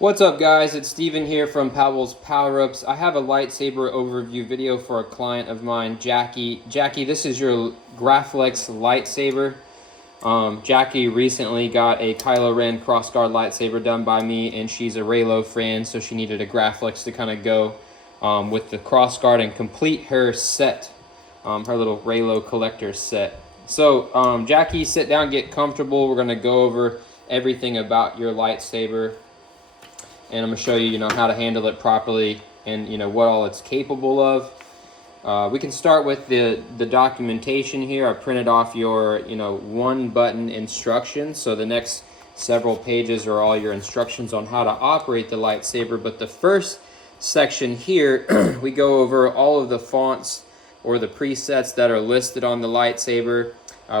What's up guys, it's Steven here from Powell's Power Ups. I have a lightsaber overview video for a client of mine, Jackie. Jackie, this is your Graflex lightsaber. Jackie recently got a Kylo Ren crossguard lightsaber done by me, and she's a Reylo fan, so she needed a Graflex to kind of go with the crossguard and complete her set, her little Reylo collector set. So Jackie, sit down, get comfortable. We're going to go over everything about your lightsaber. And I'm going to show you, how to handle it properly and, what all it's capable of. We can start with the documentation here. I printed off your, one button instructions. So the next several pages are all your instructions on how to operate the lightsaber. But the first section here, we go over all of the fonts or the presets that are listed on the lightsaber.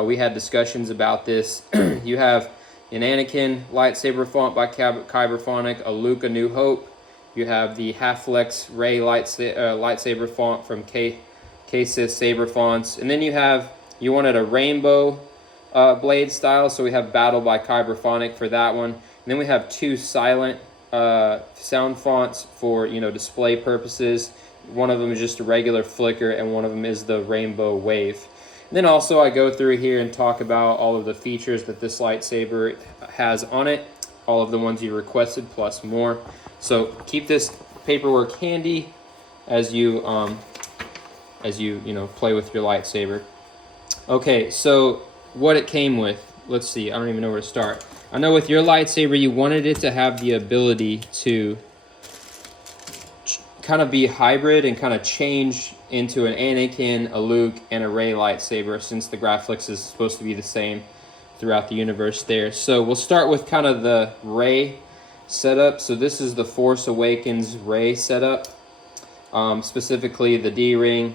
We had discussions about this. You have an Anakin lightsaber font by Kyberphonic, a Luke A New Hope. You have the Half-Flex Rey lightsaber font from K-Sith Saber Fonts. And then you wanted a rainbow blade style, so we have Battle by Kyberphonic for that one. And then we have two silent sound fonts for, display purposes. One of them is just a regular flicker, and one of them is the Rainbow Wave. And then also I go through here and talk about all of the features that this lightsaber has on it, all of the ones you requested plus more. So keep this paperwork handy as you play with your lightsaber. Okay, so what it came with. Let's see, I don't even know where to start. I know with your lightsaber you wanted it to have the ability to kind of be hybrid and kind of change into an Anakin, a Luke, and a Rey lightsaber, since the Graflex is supposed to be the same throughout the universe there. So we'll start with kind of the Rey setup. So this is the Force Awakens Rey setup, specifically the D-ring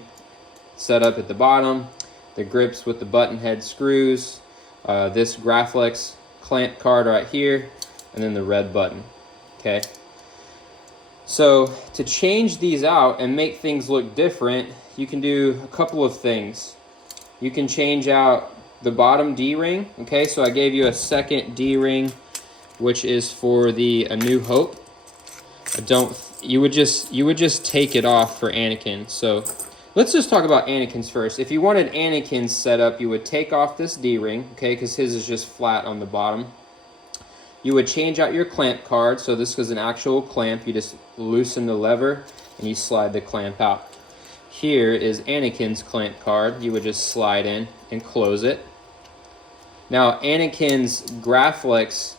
setup at the bottom, the grips with the button head screws, this Graflex clamp card right here, and then the red button. Okay. So to change these out and make things look different, you can do a couple of things. You can change out the bottom D-ring. Okay, so I gave you a second D-ring, which is for the A New Hope. You would just take it off for Anakin. So let's just talk about Anakin's first. If you wanted Anakin's setup, you would take off this D-ring, okay, because his is just flat on the bottom. You would change out your clamp card. So this was an actual clamp. You just loosen the lever and you slide the clamp out. Here is Anakin's clamp card. You would just slide in and close it. Now Anakin's Graflex,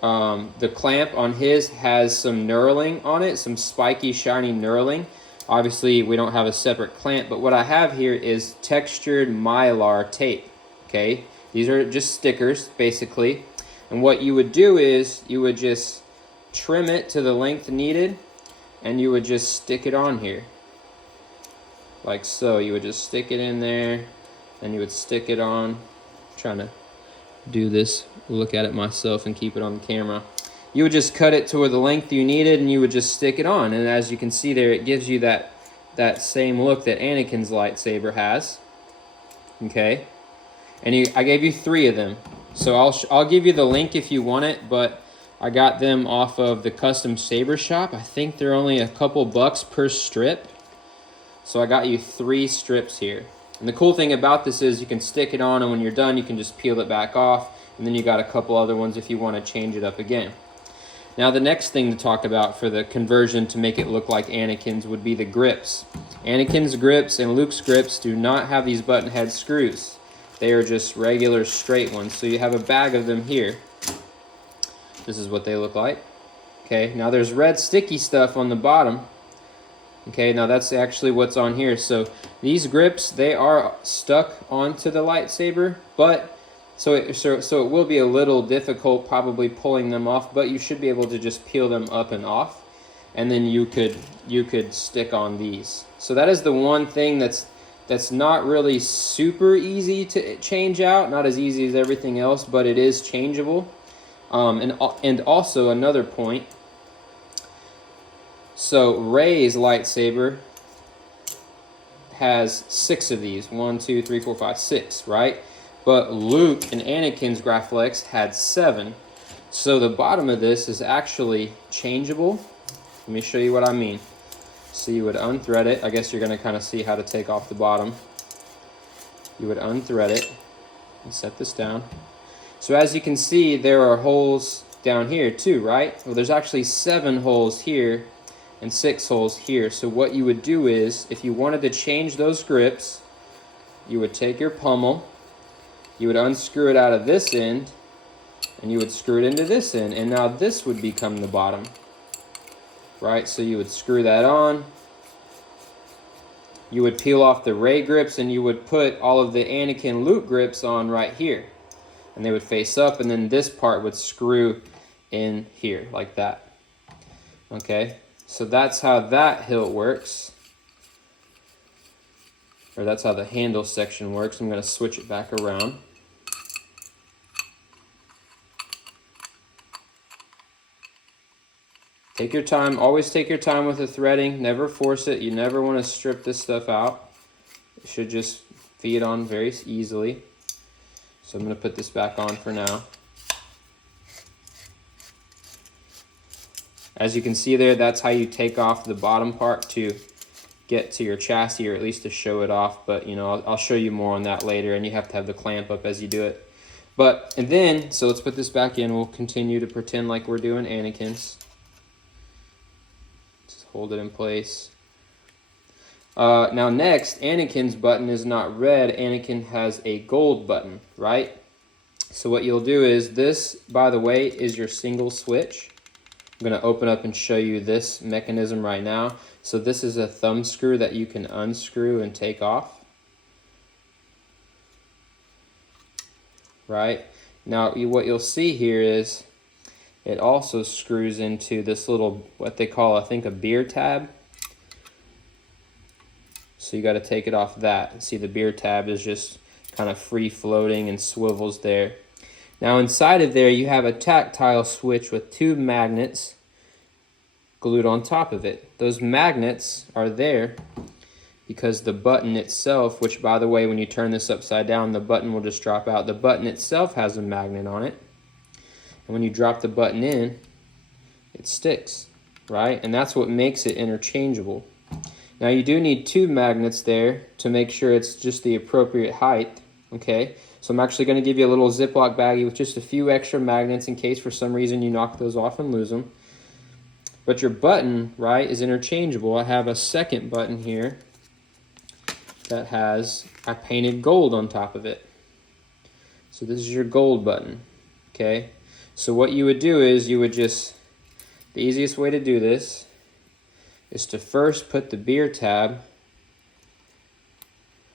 the clamp on his has some knurling on it, some spiky, shiny knurling. Obviously, we don't have a separate clamp, but what I have here is textured mylar tape. Okay, these are just stickers, basically. And what you would do is you would just trim it to the length needed, and you would just stick it on here. Like so. You would just stick it in there, and you would stick it on. I'm trying to do this, look at it myself and keep it on the camera. You would just cut it to the length you needed, and you would just stick it on. And as you can see there, it gives you that same look that Anakin's lightsaber has. Okay? And I gave you 3 of them. So I'll give you the link if you want it, but I got them off of the Custom Saber Shop. I think they're only a couple bucks per strip. So I got you 3 strips here. And the cool thing about this is you can stick it on, and when you're done, you can just peel it back off. And then you got a couple other ones if you want to change it up again. Now the next thing to talk about for the conversion to make it look like Anakin's would be the grips. Anakin's grips and Luke's grips do not have these button head screws. They are just regular straight ones. So you have a bag of them here. This is what they look like. Okay, now there's red sticky stuff on the bottom. Okay, now that's actually what's on here. So these grips, they are stuck onto the lightsaber, but so it will be a little difficult probably pulling them off, but you should be able to just peel them up and off, and then you could stick on these. So that is the one thing that's not really super easy to change out, not as easy as everything else, but it is changeable. And also another point, so Rey's lightsaber has 6 of these. 1, 2, 3, 4, 5, 6, right? But Luke and Anakin's Graflex had 7. So the bottom of this is actually changeable. Let me show you what I mean. So you would unthread it. I guess you're gonna kind of see how to take off the bottom. You would unthread it and set this down. So as you can see, there are holes down here too, right? Well, there's actually 7 holes here and 6 holes here. So what you would do is, if you wanted to change those grips, you would take your pommel, you would unscrew it out of this end, and you would screw it into this end, and now this would become the bottom, right? So you would screw that on, you would peel off the ray grips, and you would put all of the Anakin Luke grips on right here, and they would face up, and then this part would screw in here like that. Okay, so that's how that hilt works, or that's how the handle section works. I'm going to switch it back around. Take your time, always take your time with the threading, never force it. You never want to strip this stuff out. It should just feed on very easily. So I'm going to put this back on for now. As you can see there, that's how you take off the bottom part to get to your chassis, or at least to show it off. But you know, I'll show you more on that later, and you have to have the clamp up as you do it. And then, so let's put this back in. We'll continue to pretend like we're doing Anakin's. Hold it in place. Now next, Anakin's button is not red. Anakin has a gold button, right? So what you'll do is, this, by the way, is your single switch. I'm going to open up and show you this mechanism right now. So this is a thumb screw that you can unscrew and take off. Right? Now what you'll see here is, it also screws into this little, what they call, I think, a beer tab. So you got to take it off that. See, the beer tab is just kind of free floating and swivels there. Now inside of there, you have a tactile switch with 2 magnets glued on top of it. Those magnets are there because the button itself, which, by the way, when you turn this upside down, the button will just drop out. The button itself has a magnet on it. And when you drop the button in, it sticks, right? And that's what makes it interchangeable. Now you do need 2 magnets there to make sure it's just the appropriate height, okay? So I'm actually going to give you a little Ziploc baggie with just a few extra magnets in case for some reason you knock those off and lose them. But your button, right, is interchangeable. I have a second button here that I painted gold on top of it. So this is your gold button, okay? So what you would do is, the easiest way to do this is to first put the beer tab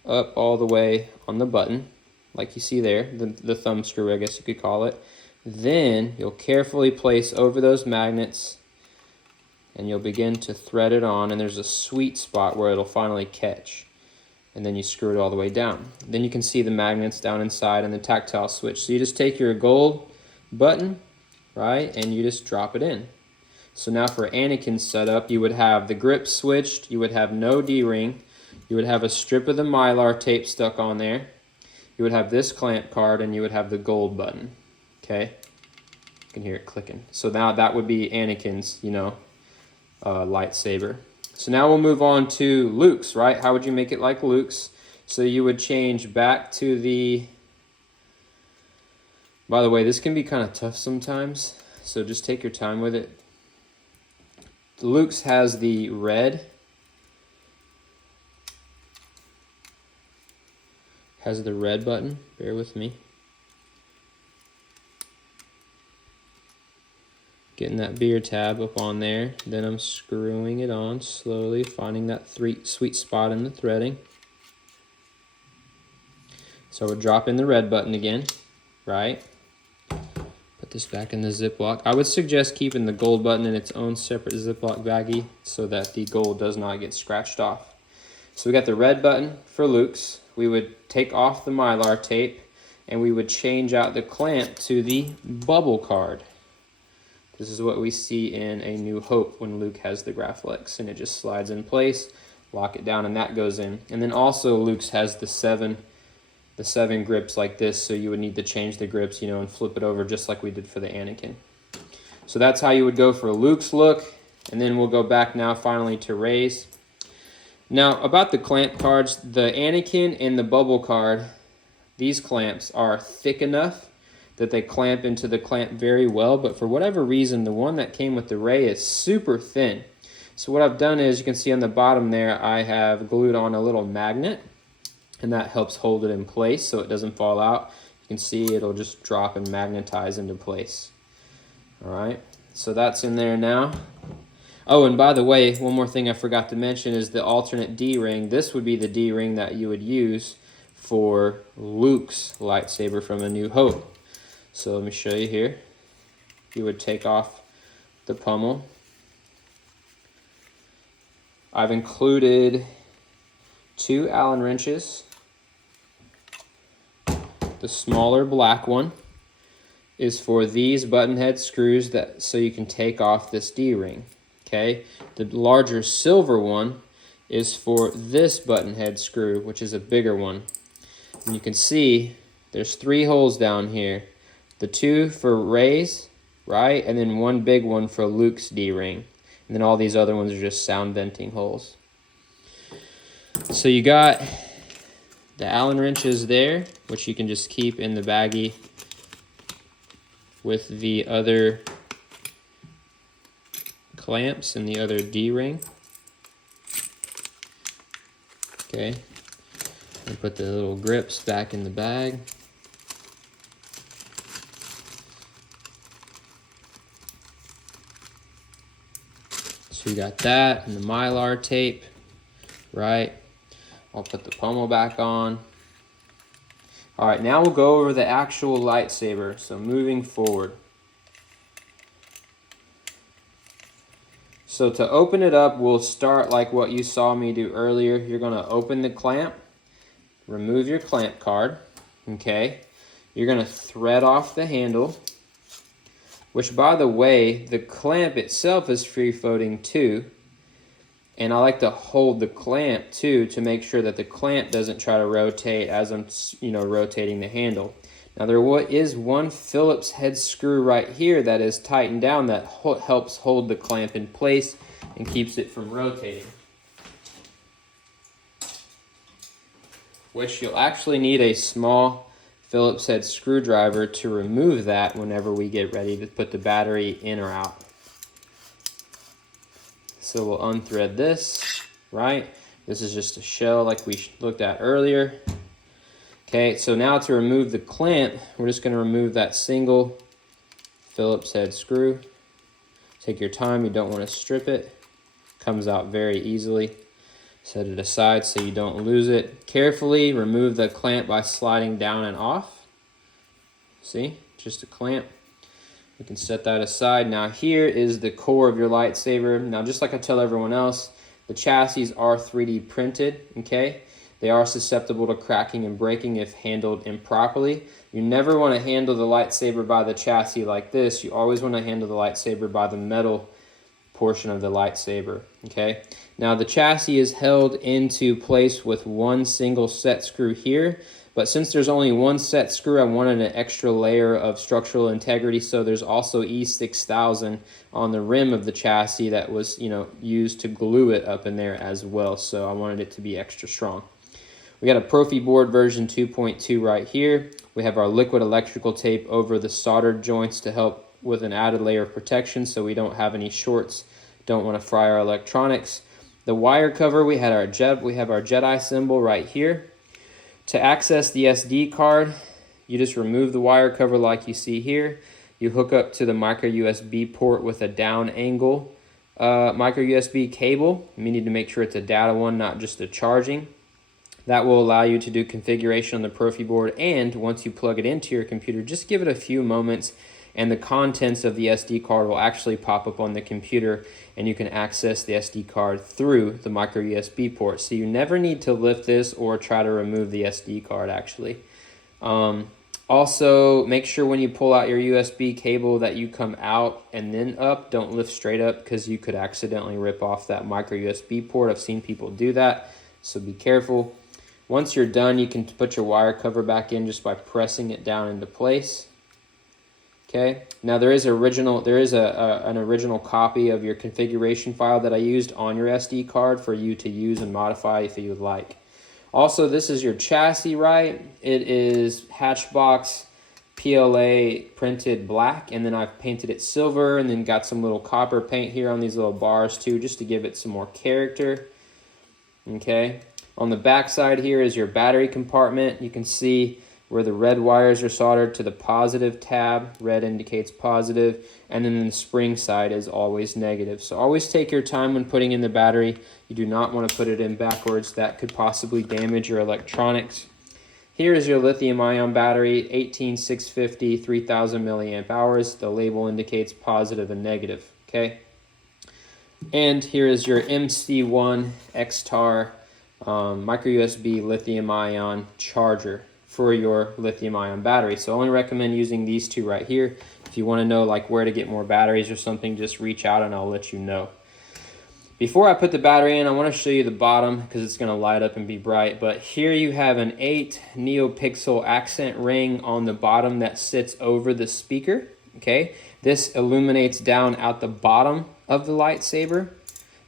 up all the way on the button, like you see there, the thumb screw, I guess you could call it. Then you'll carefully place over those magnets, and you'll begin to thread it on, and there's a sweet spot where it'll finally catch. And then you screw it all the way down. Then you can see the magnets down inside and the tactile switch. So you just take your gold button, right, and you just drop it in. So now for Anakin's setup, you would have the grip switched, you would have no D-ring, you would have a strip of the Mylar tape stuck on there, you would have this clamp card, and you would have the gold button, okay? You can hear it clicking. So now that would be Anakin's, lightsaber. So now we'll move on to Luke's, right? How would you make it like Luke's? So you would change back to the... By the way, this can be kind of tough sometimes, so just take your time with it. Luke's has the red, button. Bear with me. Getting that beer tab up on there. Then I'm screwing it on slowly, finding that sweet spot in the threading. So we'll drop in the red button again, right? Put this back in the Ziploc. I would suggest keeping the gold button in its own separate Ziploc baggie so that the gold does not get scratched off. So we got the red button for Luke's. We would take off the Mylar tape, and we would change out the clamp to the bubble card. This is what we see in A New Hope when Luke has the Graflex, and it just slides in place, lock it down, and that goes in. And then also Luke's has the seven grips like this, so you would need to change the grips, and flip it over just like we did for the Anakin. So that's how you would go for Luke's look. And then we'll go back now finally to Rey's. Now about the clamp cards, the Anakin and the bubble card, these clamps are thick enough that they clamp into the clamp very well, but for whatever reason, the one that came with the Rey is super thin. So what I've done is, you can see on the bottom there, I have glued on a little magnet, and that helps hold it in place so it doesn't fall out. You can see it'll just drop and magnetize into place. All right, so that's in there now. Oh, and by the way, one more thing I forgot to mention is the alternate D-ring. This would be the D-ring that you would use for Luke's lightsaber from A New Hope. So let me show you here. You would take off the pommel. I've included 2 Allen wrenches. The smaller black one is for these button head screws so you can take off this D-ring. Okay, the larger silver one is for this button head screw, which is a bigger one. And you can see there's 3 holes down here. The 2 for Rey's, right? And then 1 big one for Luke's D-ring. And then all these other ones are just sound venting holes. So you got the Allen wrenches there, which you can just keep in the baggie with the other clamps and the other D-ring. Okay, and put the little grips back in the bag. So you got that and the Mylar tape, right? I'll put the pommel back on. All right, now we'll go over the actual lightsaber. So moving forward. So to open it up, we'll start like what you saw me do earlier. You're gonna open the clamp, remove your clamp card, okay? You're gonna thread off the handle, which by the way, the clamp itself is free floating too. And I like to hold the clamp too to make sure that the clamp doesn't try to rotate as I'm, rotating the handle. Now there is one Phillips head screw right here that is tightened down that helps hold the clamp in place and keeps it from rotating. Which you'll actually need a small Phillips head screwdriver to remove that whenever we get ready to put the battery in or out. So we'll unthread this, right? This is just a shell like we looked at earlier. Okay, so now to remove the clamp, we're just going to remove that single Phillips head screw. Take your time, you don't want to strip it. Comes out very easily. Set it aside so you don't lose it. Carefully remove the clamp by sliding down and off. See, just a clamp. We can set that aside. Now here is the core of your lightsaber. Now just like I tell everyone else, the chassis are 3D printed, okay? They are susceptible to cracking and breaking if handled improperly. You never want to handle the lightsaber by the chassis like this. You always want to handle the lightsaber by the metal portion of the lightsaber, okay? Now the chassis is held into place with one single set screw here, but since there's only one set screw, I wanted an extra layer of structural integrity, so there's also E6000 on the rim of the chassis that was, used to glue it up in there as well, so I wanted it to be extra strong. We got a Profi board version 2.2 right here. We have our liquid electrical tape over the soldered joints to help with an added layer of protection so we don't have any shorts, don't want to fry our electronics. The wire cover, we have our Jedi symbol right here. To access the SD card, you just remove the wire cover like you see here. You hook up to the micro USB port with a down angle micro USB cable. You need to make sure it's a data one, not just a charging. That will allow you to do configuration on the Profi board, and once you plug it into your computer, just give it a few moments and the contents of the SD card will actually pop up on the computer and you can access the SD card through the micro USB port. So you never need to lift this or try to remove the SD card actually. Also, make sure when you pull out your USB cable that you come out and then up. Don't lift straight up because you could accidentally rip off that micro USB port. I've seen people do that, so be careful. Once you're done, you can put your wire cover back in just by pressing it down into place. Okay, now there is an original copy of your configuration file that I used on your SD card for you to use and modify if you would like. Also, this is your chassis, right? It is Hatchbox PLA printed black, and then I've painted it silver, and then got some little copper paint here on these little bars too, just to give it some more character. Okay, on the back side here is your battery compartment. You can see where the red wires are soldered to the positive tab. Red indicates positive, and then the spring side is always negative. So always take your time when putting in the battery. You do not want to put it in backwards. That could possibly damage your electronics. Here is your lithium-ion battery, 18650, 3000 milliamp hours. The label indicates positive and negative, okay? And here is your MC1 X-Tar micro USB lithium-ion charger for your lithium-ion battery. So I only recommend using these two right here. If you want to know like where to get more batteries or something, just reach out and I'll let you know. Before I put the battery in, I want to show you the bottom because it's going to light up and be bright. But here you have an 8 neopixel accent ring on the bottom that sits over the speaker. Okay, this illuminates down at the bottom of the lightsaber,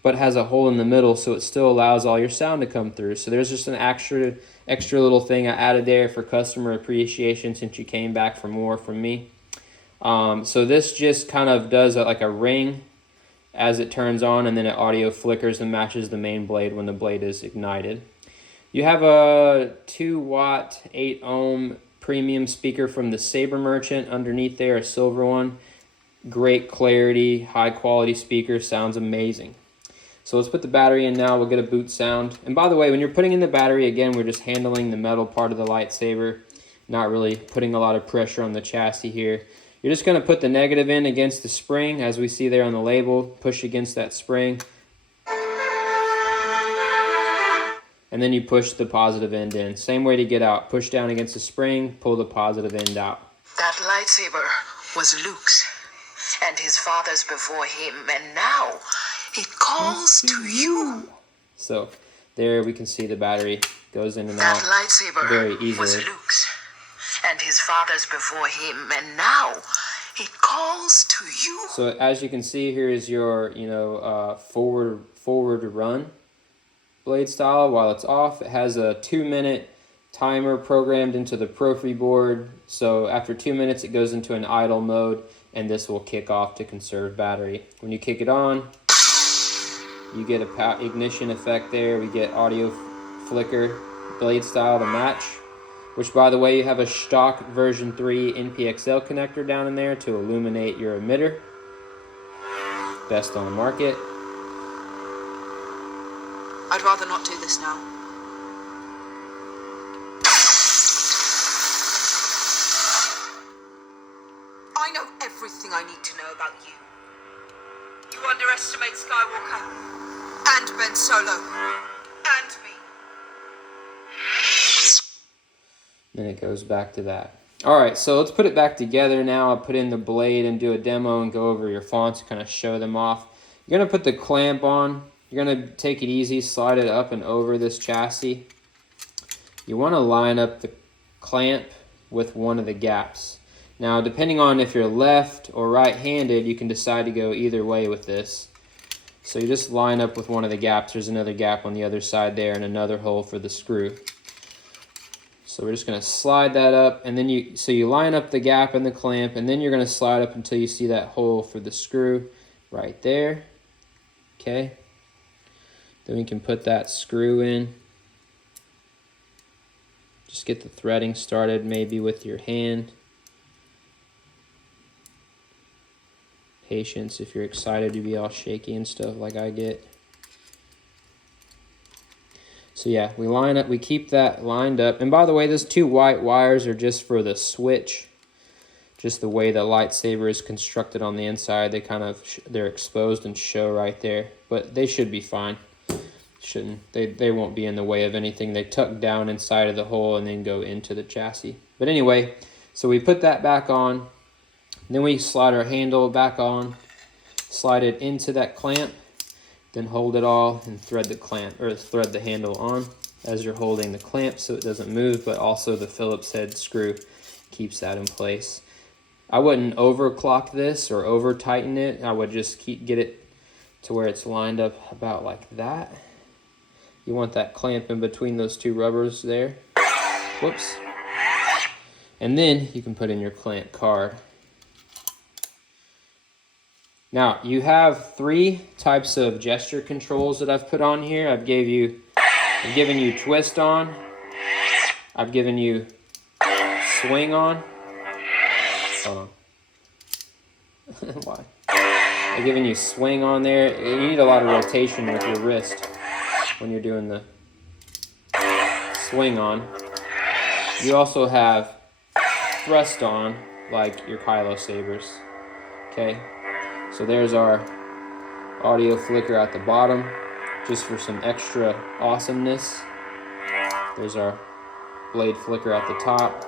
but has a hole in the middle, so it still allows all your sound to come through. So there's just an extra little thing I added there for customer appreciation since you came back for more from me. So this just kind of does like a ring as it turns on, and then it audio flickers and matches the main blade when the blade is ignited. You have a 2-watt, 8-ohm premium speaker from the Saber Merchant underneath there, a silver one. Great clarity, high quality speaker, sounds amazing. So let's put the battery in now. We'll get a boot sound. And by the way, when you're putting in the battery, again, we're just handling the metal part of the lightsaber, not really putting a lot of pressure on the chassis here. You're just going to put the negative in against the spring, as we see there on the label. Push against that spring. And then you push the positive end in. Same way to get out. Push down against the spring, pull the positive end out. That lightsaber was Luke's and his father's before him, and now it calls to you. So there we can see the battery goes in and that out lightsaber very easily. Was Luke's and his father's before him, and now it calls to you. So as you can see, here is your forward run blade style. While it's off, it has a 2-minute timer programmed into the Pro-Free board. So after 2 minutes, it goes into an idle mode, and this will kick off to conserve battery. When you kick it on, you get a ignition effect there. We get audio flicker, blade style to match, which, by the way, you have a stock version 3 NPXL connector down in there to illuminate your emitter. Best on the market. I'd rather not do this now. I know everything I need to know about you. You underestimate Skywalker. And Ben Solo. And me. Then it goes back to that. All right, so let's put it back together now. I'll put in the blade and do a demo and go over your fonts to kind of show them off. You're going to put the clamp on. You're going to take it easy, slide it up and over this chassis. You want to line up the clamp with one of the gaps. Now, depending on if you're left or right-handed, you can decide to go either way with this. So you just line up with one of the gaps. There's another gap on the other side there and another hole for the screw. So we're just going to slide that up, and then you line up the gap in the clamp, and then you're going to slide up until you see that hole for the screw right there. Okay. Then we can put that screw in. Just get the threading started, maybe with your hand. Patience if you're excited to be all shaky and stuff like I get. So yeah, we keep that lined up. And by the way, those 2 white wires are just for the switch. Just the way the lightsaber is constructed on the inside, they're exposed and show right there. But they should be fine. They won't be in the way of anything. They tuck down inside of the hole and then go into the chassis. But anyway, so we put that back on. Then we slide our handle back on, slide it into that clamp, then hold it all and thread the handle on as you're holding the clamp so it doesn't move, but also the Phillips head screw keeps that in place. I wouldn't overclock this or over tighten it. I would just get it to where it's lined up about like that. You want that clamp in between those two rubbers there. Whoops. And then you can put in your clamp card. Now, you have 3 types of gesture controls that I've put on here. I've given you twist on. I've given you swing on. Hold on. Why? I've given you swing on there. You need a lot of rotation with your wrist when you're doing the swing on. You also have thrust on, like your Kylo sabers. Okay, so there's our audio flicker at the bottom, just for some extra awesomeness. There's our blade flicker at the top.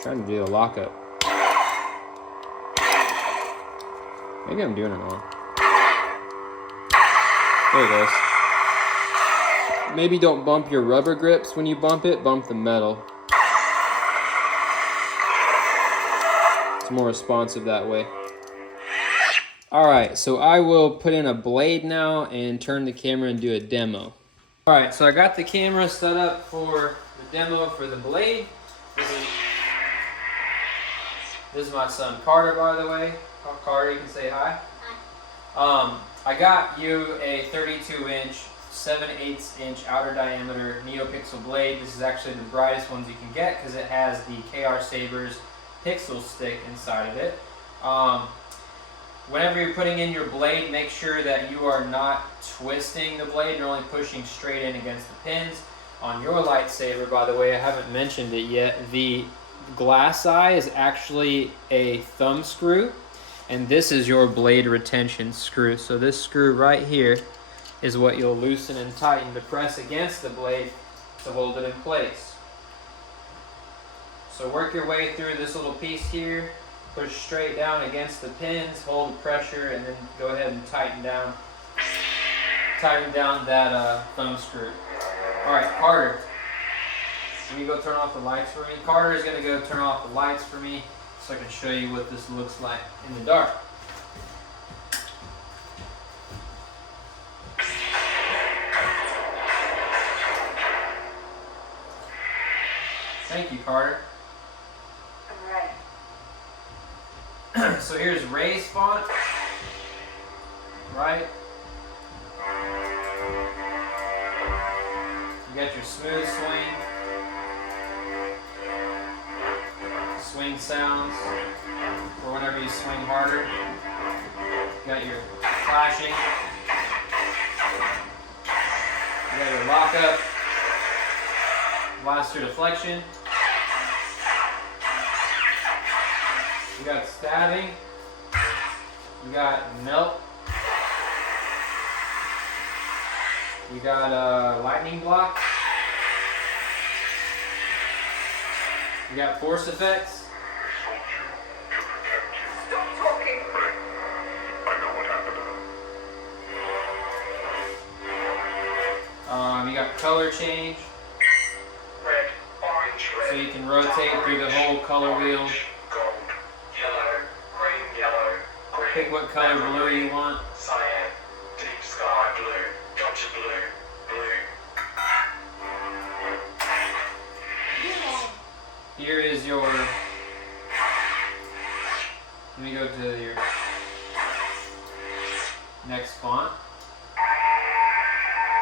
Trying to do a lockup. Maybe I'm doing it wrong. There it goes. Maybe don't bump your rubber grips when you bump it, bump the metal. It's more responsive that way. Alright, so I will put in a blade now and turn the camera and do a demo. Alright, so I got the camera set up for the demo for the blade. This is my son Carter, by the way. Carter, you can say hi. Hi. I got you a 32-inch, 7/8" outer diameter NeoPixel blade. This is actually the brightest ones you can get because it has the KR Sabers pixel stick inside of it. Whenever you're putting in your blade, make sure that you are not twisting the blade. You're only pushing straight in against the pins. On your lightsaber, by the way, I haven't mentioned it yet, the glass eye is actually a thumb screw, and this is your blade retention screw. So this screw right here is what you'll loosen and tighten to press against the blade to hold it in place. So work your way through this little piece here, push straight down against the pins, hold the pressure, and then go ahead and tighten down that thumb screw. Alright, Carter, can you go turn off the lights for me? Carter is going to go turn off the lights for me so I can show you what this looks like in the dark. Thank you, Carter. Alright. So here's Ray's font, right? You got your smooth swing. Swing sounds for whenever you swing harder. Got your flashing. You got your lockup. Blaster deflection. You got stabbing. You got melt. You got lightning block. You got force effects. Stop talking. I know what happened. You got color change. Red, orange, red. So you can rotate through the whole color wheel. Gold, yellow, green, Pick what color blue you want. cyan, deep sky blue, gotcha blue, blue. Here is your, let me go to your next font.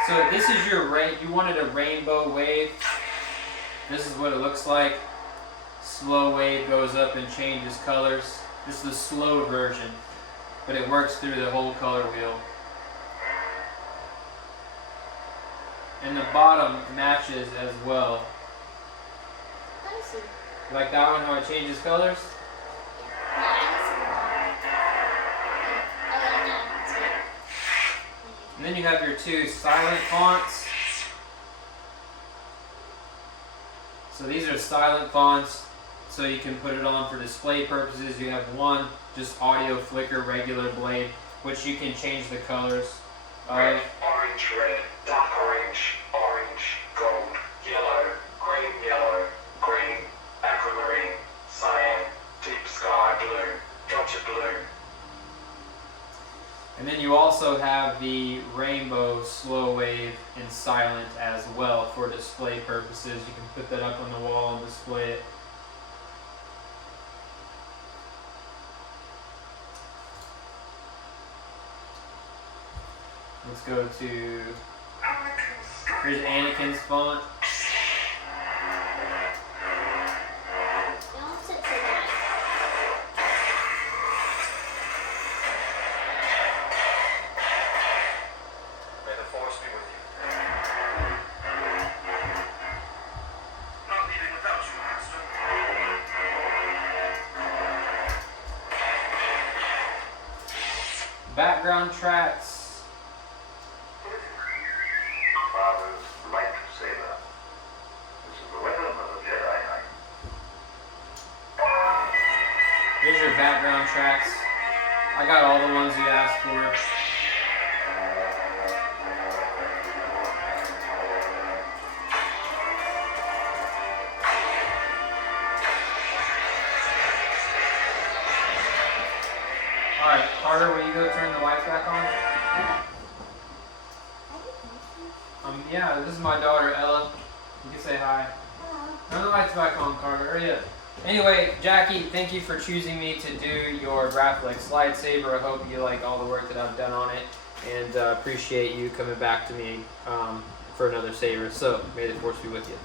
So this is your you wanted a rainbow wave. This is what it looks like. Slow wave goes up and changes colors. This is the slow version, but it works through the whole color wheel. And the bottom matches as well. Like that one, how it changes colors? And then you have your 2 silent fonts. So these are silent fonts. so you can put it on for display purposes. You have one just audio flicker regular blade, which you can change the colors Red, of. orange, red, dark orange, orange, gold, yellow, green, aquamarine, cyan, deep sky blue, gotcha blue. And then you also have the rainbow, slow wave, and silent as well for display purposes. You can put that up on the wall and display it. Let's go to, here's Anakin's font. Don't sit so nice. May the force be with you. Not leaving without you, Master. Background tracks. Father's lightsaber. This is the weapon of the Jedi Knight. Here's your background tracks. I got all the ones you asked for. Alright, Carter, will you go turn the lights back on? Yeah, this is my daughter, Ella. You can say hi. Turn the lights back on, Carter. Hurry up. Anyway, Jackie, thank you for choosing me to do your Graflex lightsaber. I hope you like all the work that I've done on it, and appreciate you coming back to me for another saber. So, may the force be with you.